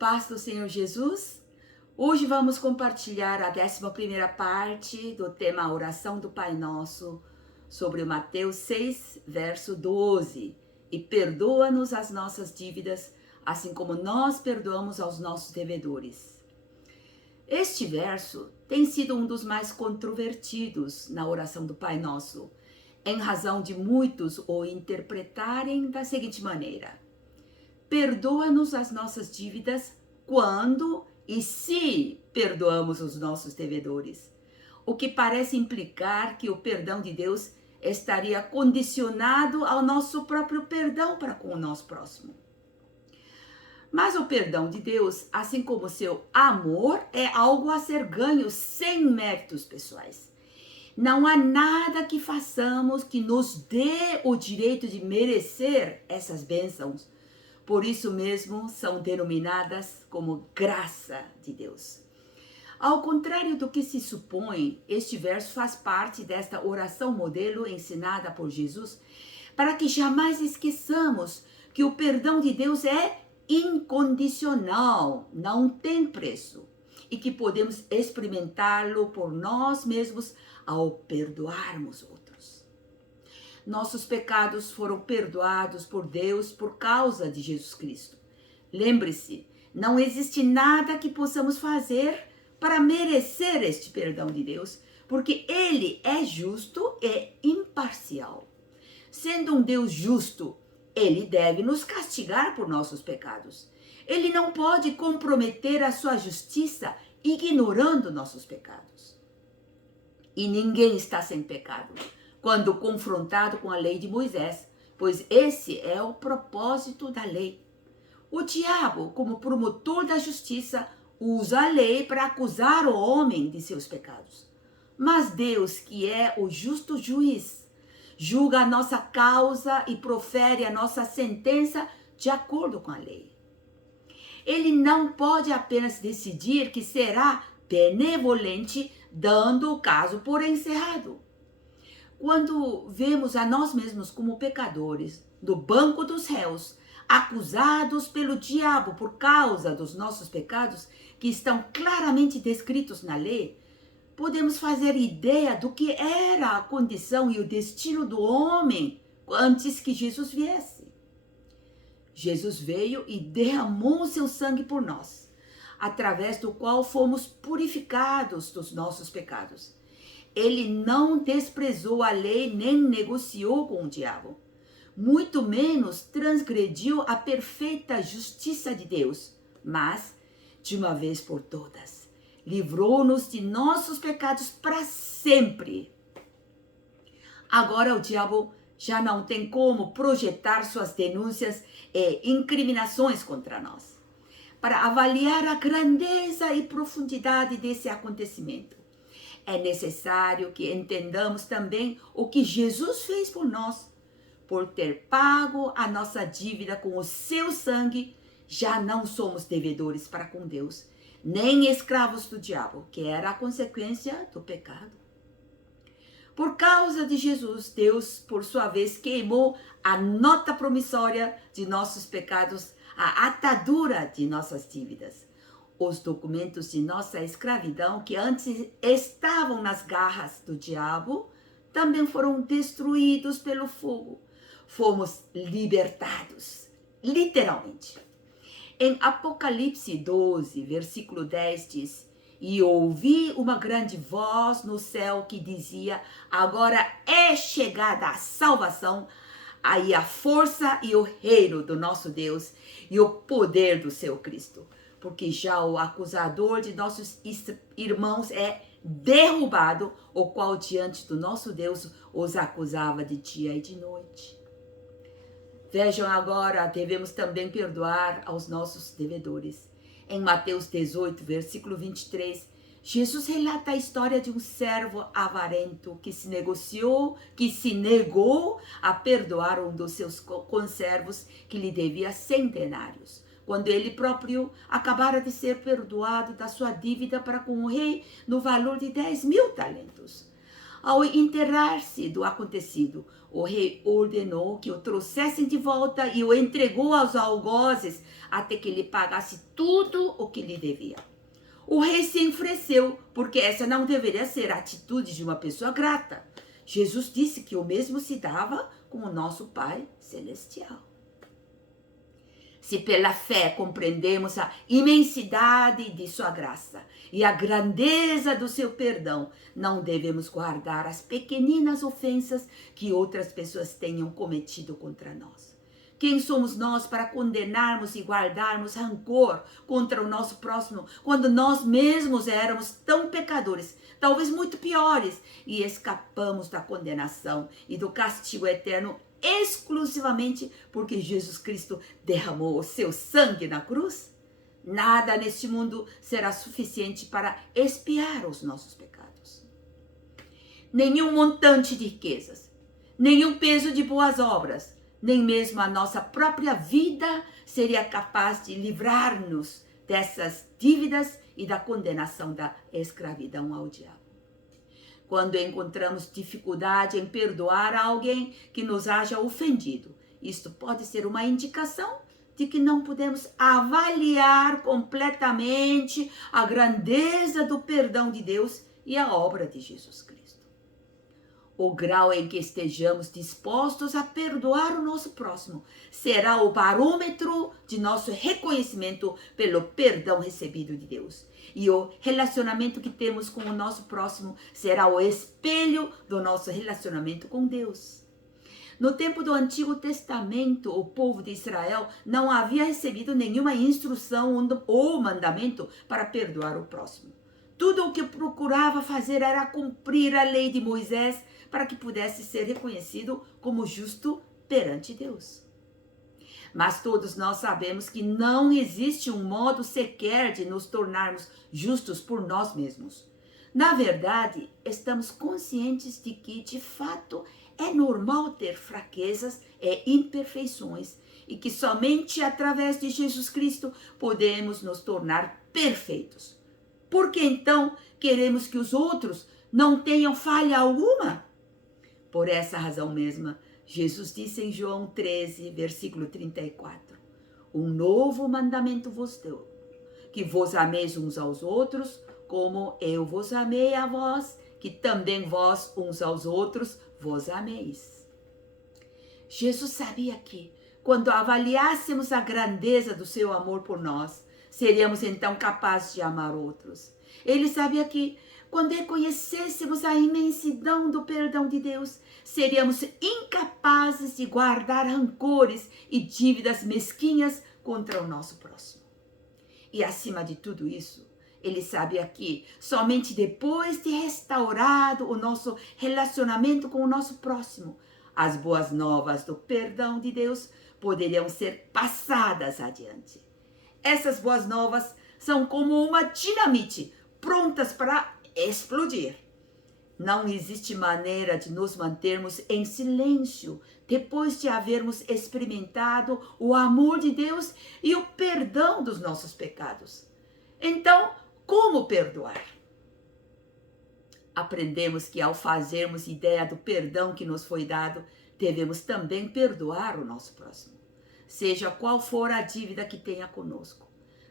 Paz do Senhor Jesus. Hoje vamos compartilhar a 11ª parte do tema Oração do Pai Nosso, sobre Mateus 6, verso 12. E perdoa-nos as nossas dívidas, assim como nós perdoamos aos nossos devedores. Este verso tem sido um dos mais controvertidos na oração do Pai Nosso, em razão de muitos o interpretarem da seguinte maneira: perdoa-nos as nossas dívidas quando e se perdoamos os nossos devedores. O que parece implicar que o perdão de Deus estaria condicionado ao nosso próprio perdão para com o nosso próximo. Mas o perdão de Deus, assim como seu amor, é algo a ser ganho sem méritos pessoais. Não há nada que façamos que nos dê o direito de merecer essas bênçãos. Por isso mesmo são denominadas como graça de Deus. Ao contrário do que se supõe, este verso faz parte desta oração modelo ensinada por Jesus, para que jamais esqueçamos que o perdão de Deus é incondicional, não tem preço, e que podemos experimentá-lo por nós mesmos ao perdoarmos outros. Nossos pecados foram perdoados por Deus por causa de Jesus Cristo. Lembre-se, não existe nada que possamos fazer para merecer este perdão de Deus, porque Ele é justo e imparcial. Sendo um Deus justo, Ele deve nos castigar por nossos pecados. Ele não pode comprometer a sua justiça ignorando nossos pecados. E ninguém está sem pecado quando confrontado com a lei de Moisés, pois esse é o propósito da lei. O diabo, como promotor da justiça, usa a lei para acusar o homem de seus pecados. Mas Deus, que é o justo juiz, julga a nossa causa e profere a nossa sentença de acordo com a lei. Ele não pode apenas decidir que será benevolente, dando o caso por encerrado. Quando vemos a nós mesmos como pecadores, do banco dos réus, acusados pelo diabo por causa dos nossos pecados, que estão claramente descritos na lei, podemos fazer ideia do que era a condição e o destino do homem antes que Jesus viesse. Jesus veio e derramou seu sangue por nós, através do qual fomos purificados dos nossos pecados. Ele não desprezou a lei nem negociou com o diabo. Muito menos transgrediu a perfeita justiça de Deus, mas, de uma vez por todas, livrou-nos de nossos pecados para sempre. Agora o diabo já não tem como projetar suas denúncias e incriminações contra nós. Para avaliar a grandeza e profundidade desse acontecimento, é necessário que entendamos também o que Jesus fez por nós. Por ter pago a nossa dívida com o seu sangue, já não somos devedores para com Deus, nem escravos do diabo, que era a consequência do pecado. Por causa de Jesus, Deus, por sua vez, queimou a nota promissória de nossos pecados, a atadura de nossas dívidas. Os documentos de nossa escravidão, que antes estavam nas garras do diabo, também foram destruídos pelo fogo. Fomos libertados, literalmente. Em Apocalipse 12, versículo 10 diz: e ouvi uma grande voz no céu que dizia: agora é chegada a salvação, aí a força e o reino do nosso Deus e o poder do seu Cristo. Porque já o acusador de nossos irmãos é derrubado, o qual diante do nosso Deus os acusava de dia e de noite. Vejam agora, devemos também perdoar aos nossos devedores. Em Mateus 18, versículo 23, Jesus relata a história de um servo avarento que se negou a perdoar um dos seus conservos que lhe devia 100 denários. Quando ele próprio acabara de ser perdoado da sua dívida para com o rei no valor de 10.000 talentos. Ao enterar-se do acontecido, o rei ordenou que o trouxessem de volta e o entregou aos algozes até que ele pagasse tudo o que lhe devia. O rei se enfureceu, porque essa não deveria ser a atitude de uma pessoa grata. Jesus disse que o mesmo se dava com o nosso Pai Celestial. Se pela fé compreendemos a imensidade de sua graça e a grandeza do seu perdão, não devemos guardar as pequeninas ofensas que outras pessoas tenham cometido contra nós. Quem somos nós para condenarmos e guardarmos rancor contra o nosso próximo, quando nós mesmos éramos tão pecadores, talvez muito piores, e escapamos da condenação e do castigo eterno exclusivamente porque Jesus Cristo derramou o seu sangue na cruz? Nada neste mundo será suficiente para expiar os nossos pecados. Nenhum montante de riquezas, nenhum peso de boas obras, nem mesmo a nossa própria vida seria capaz de livrar-nos dessas dívidas e da condenação da escravidão ao diabo. Quando encontramos dificuldade em perdoar alguém que nos haja ofendido, isto pode ser uma indicação de que não podemos avaliar completamente a grandeza do perdão de Deus e a obra de Jesus Cristo. O grau em que estejamos dispostos a perdoar o nosso próximo será o barômetro de nosso reconhecimento pelo perdão recebido de Deus. E o relacionamento que temos com o nosso próximo será o espelho do nosso relacionamento com Deus. No tempo do Antigo Testamento, o povo de Israel não havia recebido nenhuma instrução ou mandamento para perdoar o próximo. Tudo o que procurava fazer era cumprir a lei de Moisés para que pudesse ser reconhecido como justo perante Deus. Mas todos nós sabemos que não existe um modo sequer de nos tornarmos justos por nós mesmos. Na verdade, estamos conscientes de que, de fato, é normal ter fraquezas e imperfeições e que somente através de Jesus Cristo podemos nos tornar perfeitos. Por que então queremos que os outros não tenham falha alguma? Por essa razão mesma, Jesus disse em João 13, versículo 34, um novo mandamento vos dou, que vos ameis uns aos outros, como eu vos amei a vós, que também vós uns aos outros vos ameis. Jesus sabia que, quando avaliássemos a grandeza do seu amor por nós, seríamos então capazes de amar outros. Ele sabia que, quando reconhecêssemos a imensidão do perdão de Deus, seríamos incapazes de guardar rancores e dívidas mesquinhas contra o nosso próximo. E acima de tudo isso, ele sabia que somente depois de restaurado o nosso relacionamento com o nosso próximo, as boas novas do perdão de Deus poderiam ser passadas adiante. Essas boas novas são como uma dinamite, prontas para explodir. Não existe maneira de nos mantermos em silêncio depois de havermos experimentado o amor de Deus e o perdão dos nossos pecados. Então, como perdoar? Aprendemos que ao fazermos ideia do perdão que nos foi dado, devemos também perdoar o nosso próximo, seja qual for a dívida que tenha conosco.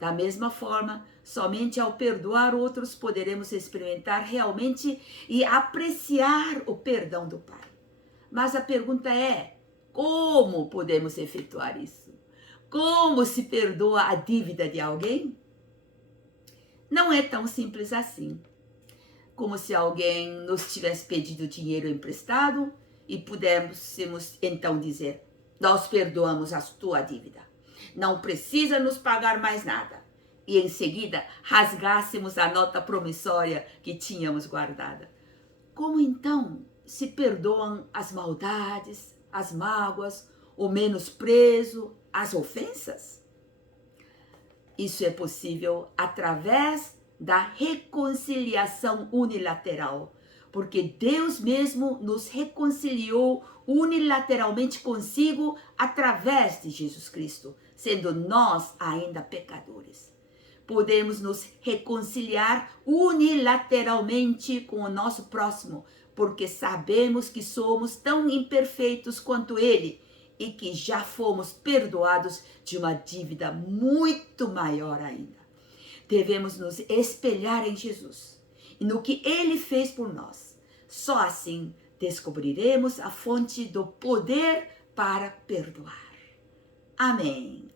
Da mesma forma, somente ao perdoar outros poderemos experimentar realmente e apreciar o perdão do Pai. Mas a pergunta é, como podemos efetuar isso? Como se perdoa a dívida de alguém? Não é tão simples assim. Como se alguém nos tivesse pedido dinheiro emprestado e pudéssemos então dizer, nós perdoamos a tua dívida. Não precisa nos pagar mais nada. E em seguida rasgássemos a nota promissória que tínhamos guardada. Como então se perdoam as maldades, as mágoas, o menosprezo, as ofensas? Isso é possível através da reconciliação unilateral, porque Deus mesmo nos reconciliou unilateralmente consigo através de Jesus Cristo, sendo nós ainda pecadores. Podemos nos reconciliar unilateralmente com o nosso próximo porque sabemos que somos tão imperfeitos quanto Ele e que já fomos perdoados de uma dívida muito maior ainda. Devemos nos espelhar em Jesus e no que Ele fez por nós. Só assim descobriremos a fonte do poder para perdoar. Amém.